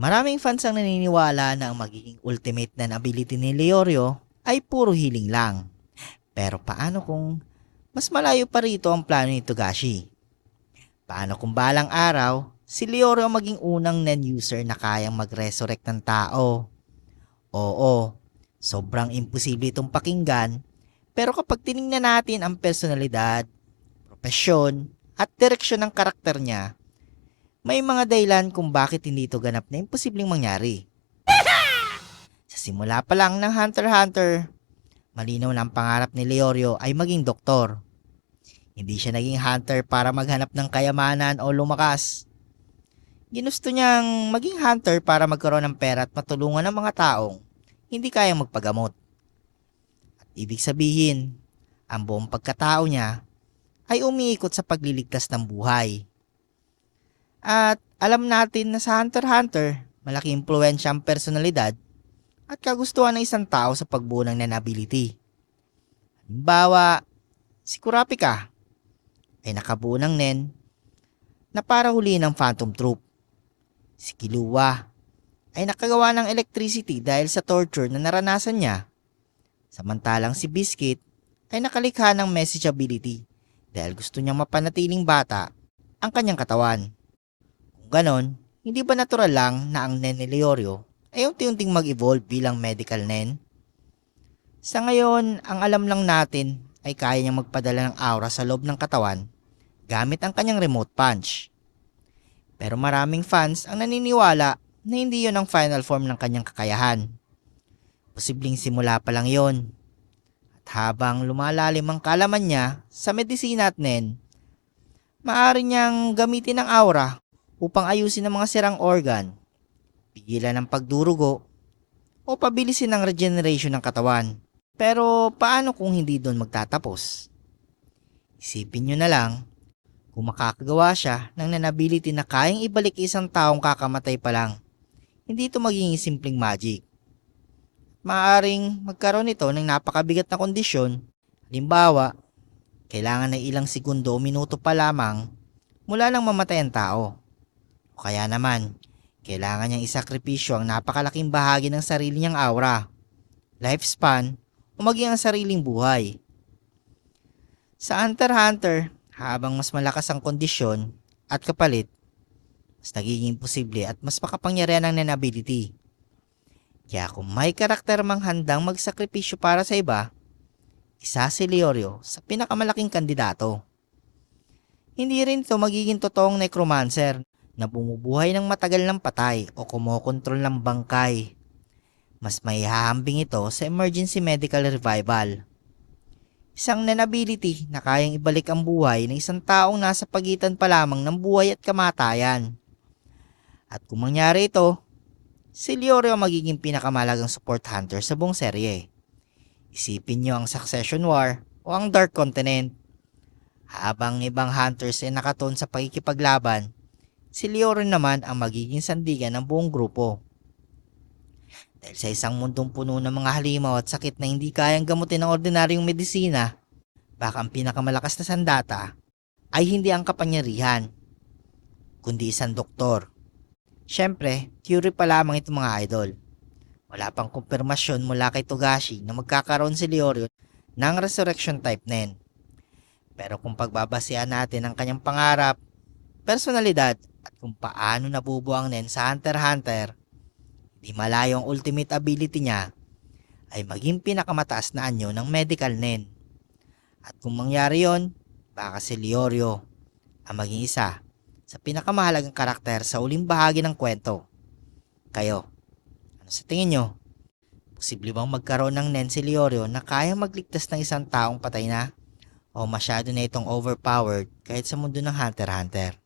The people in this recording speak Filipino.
Maraming fans ang naniniwala na ang magiging ultimate na ability ni Leorio ay puro healing lang. Pero paano kung mas malayo pa rito ang plano ni Togashi? Paano kung balang araw, si Leorio ang maging unang non-user na kayang mag-resurrect ng tao? Oo, sobrang imposible itong pakinggan, pero kapag tiningnan natin ang personalidad, propesyon, at direksyon ng karakter niya, may mga dahilan kung bakit hindi ito ganap na imposibleng mangyari. Sa simula pa lang ng Hunter x Hunter, malinaw na ang pangarap ni Leorio ay maging doktor. Hindi siya naging hunter para maghanap ng kayamanan o lumakas. Ginusto niyang maging hunter para magkaroon ng pera at matulungan ng mga taong hindi kayang magpagamot. At ibig sabihin, ang buong pagkatao niya ay umiikot sa pagliligtas ng buhay. At alam natin na sa Hunter x Hunter, malaki impluensya ang personalidad at kagustuhan ng isang tao sa pagbuo ng ability. Halimbawa, si Kurapika ay nakabuo ng nen na para huliin ng Phantom Troop. Si Killua ay nakagawa ng electricity dahil sa torture na naranasan niya. Samantalang si Biscuit ay nakalikha ng message ability dahil gusto niyang mapanatiling bata ang kanyang katawan. Kung ganon, hindi ba natural lang na ang nen ni Leorio ay unti-unting mag-evolve bilang medical nen? Sa ngayon, ang alam lang natin ay kaya niyang magpadala ng aura sa loob ng katawan gamit ang kanyang remote punch. Pero maraming fans ang naniniwala na hindi yon ang final form ng kanyang kakayahan. Posibleng simula pa lang yon. At habang lumalalim ang kalaman niya sa medisina at nen, maaari niyang gamitin ang aura upang ayusin ang mga sirang organ, pigilan ang pagdurugo, o pabilisin ang regeneration ng katawan. Pero paano kung hindi doon magtatapos? Isipin nyo na lang, kung makakagawa siya ng nanability na kayang ibalik isang taong kakamatay pa lang, hindi ito magiging simpleng magic. Maaaring magkaroon ito ng napakabigat na kondisyon. Halimbawa, kailangan ng ilang segundo o minuto pa lamang mula nang mamatay ang tao. O kaya naman, kailangan niyang isakripisyo ang napakalaking bahagi ng sarili niyang aura, lifespan, o maging ang sariling buhay. Sa Hunter x Hunter, habang mas malakas ang kondisyon at kapalit, mas nagiging posible at mas makapangyarihan ang ability. Kaya kung may karakter mang handang magsakripisyo para sa iba, isa si Leorio sa pinakamalaking kandidato. Hindi rin ito magiging totoong necromancer na bumubuhay ng matagal ng patay o kumokontrol ng bangkay. Mas may hahambing ito sa emergency medical revival. Isang ability na kayang ibalik ang buhay ng isang taong nasa pagitan pa lamang ng buhay at kamatayan. At kung mangyari ito, si Leorio ang magiging pinakamalagang support hunter sa buong serye. Isipin nyo ang Succession War o ang Dark Continent. Habang ibang hunters ay nakatuon sa pagkikipaglaban, si Leorio naman ang magiging sandigan ng buong grupo. Dahil sa isang mundong puno ng mga halimaw at sakit na hindi kayang gamutin ng ordinaryong medisina, baka ang pinakamalakas na sandata ay hindi ang kapangyarihan, kundi isang doktor. Siyempre, theory pa lamang ito mga idol. Wala pang kumpirmasyon mula kay Togashi na magkakaroon si Leorio ng resurrection type nen. Pero kung pagbabasehan natin ang kanyang pangarap, personalidad at kung paano nabubuo ang nen sa Hunter x Hunter, di malayo ang ultimate ability niya ay maging pinakamataas na anyo ng medical nen. At kung mangyari yon, baka si Leorio ang maging isa sa pinakamahalagang karakter sa uling bahagi ng kwento. Kayo, ano sa tingin nyo? Posible bang magkaroon ng nen si Leorio na kayang magligtas ng isang taong patay na? O masyado na itong overpowered kahit sa mundo ng Hunter x Hunter?